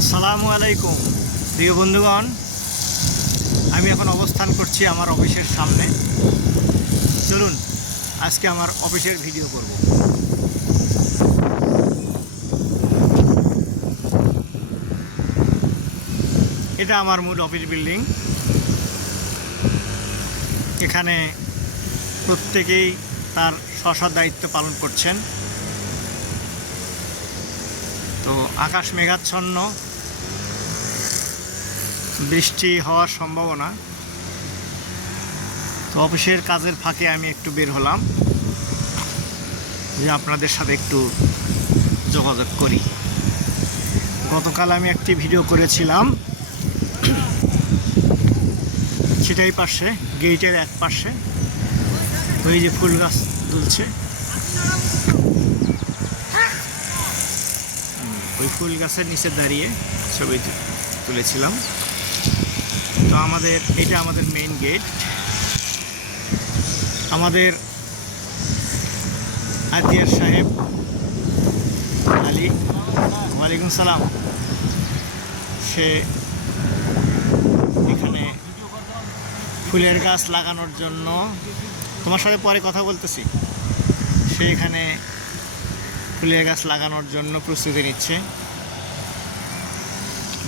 আসসালামু আলাইকুম প্রিয় বন্ধুগণ, আমি এখন অবস্থান করছি আমার অফিসের সামনে। চলুন আজকে আমার অফিসের ভিডিও করব। এটা আমার মূল অফিস বিল্ডিং। এখানে প্রত্যেকেই তার স্ব দায়িত্ব পালন করছেন। তো আকাশ মেঘাচ্ছন্ন, বৃষ্টি হওয়ার সম্ভাবনা। তো অফিসের কাজের ফাঁকে আমি একটু বের হলাম যে আপনাদের সাথে একটু যোগাযোগ করি। গতকাল আমি একটি ভিডিও করেছিলাম, সেটাই পাশে গেটের এক পাশে ওই যে ফুল গাছ দুলছে, ওই ফুল গাছের নিচে দাঁড়িয়ে ছবি তুলেছিলাম। তো এটা আমাদের মেইন গেট। আমাদের আতিয়ার সাহেব আলী, ওয়ালাইকুম সালাম, সে এখানে ফুলের গাছ লাগানোর জন্য, তোমার সাথে পরে কথা বলতেছি, সে এখানে ফুলের গাছ লাগানোর জন্য প্রস্তুতি নিচ্ছে।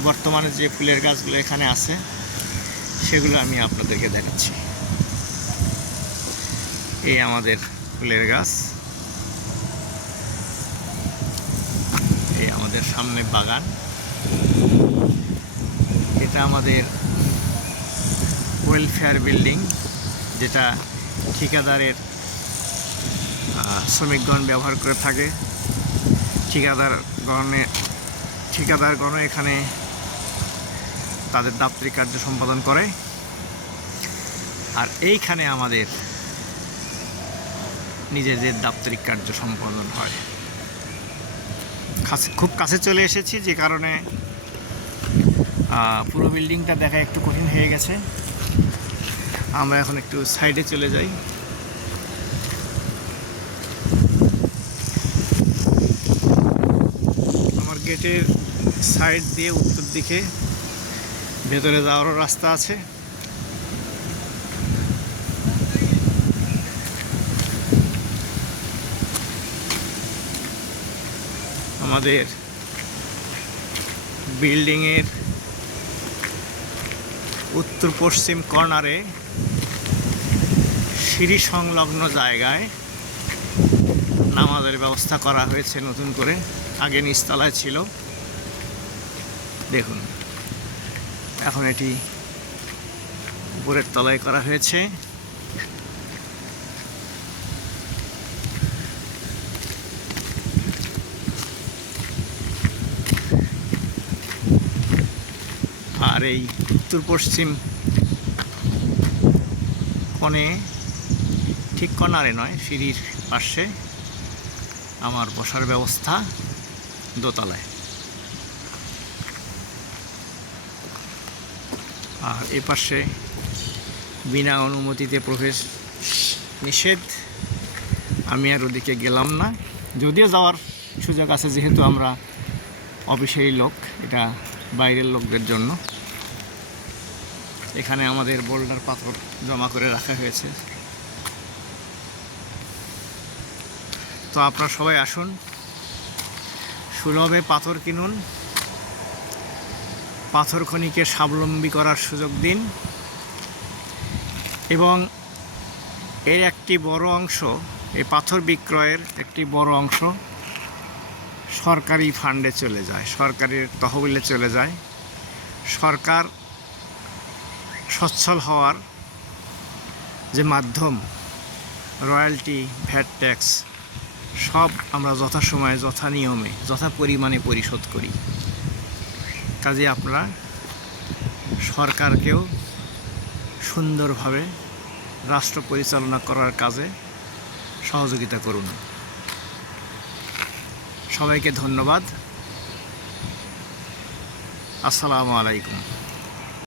বর্তমানে যে ফুলের গাছগুলো এখানে আছে সেগুলো আমি আপনাদেরকে দেখাচ্ছি। এই আমাদের ফুলের গাছ, এই আমাদের সামনে বাগান। এটা আমাদের ওয়েলফেয়ার বিল্ডিং, যেটা ঠিকাদারের শ্রমিকগণ ব্যবহার করে থাকে। ঠিকাদারগণ এখানে তাদের দাপ্তরিক কার্য সম্পাদন করে। আর এইখানে আমাদের নিজেদের দাপ্তরিক কার্য সম্পাদন হয়। খুব কাছে চলে এসেছি, যে কারণে পুরো বিল্ডিংটা দেখা একটু কঠিন হয়ে গেছে। আমরা এখন একটু সাইডে চলে যাই। আমার গেটের সাইড দিয়ে উত্তর দিকে ভেতরে যাওয়ারও রাস্তা আছে। আমাদের বিল্ডিংয়ের উত্তর পশ্চিম কর্নারে সিঁড়ি সংলগ্ন জায়গায় নামাজের ব্যবস্থা করা হয়েছে নতুন করে। আগে নিচতলায় ছিল, দেখুন এখন এটি উপরের তলায় করা হয়েছে। আর এই উত্তর পশ্চিম কোণে, ঠিক কর্নারে নয়, সিঁড়ির পাশে আমার বসার ব্যবস্থা দোতলায়। আর এ পাশে বিনা অনুমতিতে প্রবেশ নিষেধ। আমি আর ওদিকে গেলাম না, যদিও যাওয়ার সুযোগ আছে, যেহেতু আমরা অফিসেরই লোক। এটা বাইরের লোকদের জন্য। এখানে আমাদের বোল্ডার পাথর জমা করে রাখা হয়েছে। তো আপনারা সবাই আসুন, সুলভে পাথর কিনুন, পাথর খনিকে স্বাবলম্বী করার সুযোগ দিন। এবং এর একটি বড় অংশ, এই পাথর বিক্রয়ের একটি বড় অংশ সরকারি ফান্ডে চলে যায়, সরকারের তহবিলে চলে যায়। সরকার সচ্ছল হওয়ার যে মাধ্যম, রয়্যালটি, ভ্যাট ট্যাক্স, সব আমরা যথাসময়ে, যথা নিয়মে, যথা পরিমাণে পরিশোধ করি। কাজে আপনারা সরকারকেও সুন্দরভাবে রাষ্ট্র পরিচালনা করার কাজে সহযোগিতা করুন। সবাইকে ধন্যবাদ। আসসালামু আলাইকুম।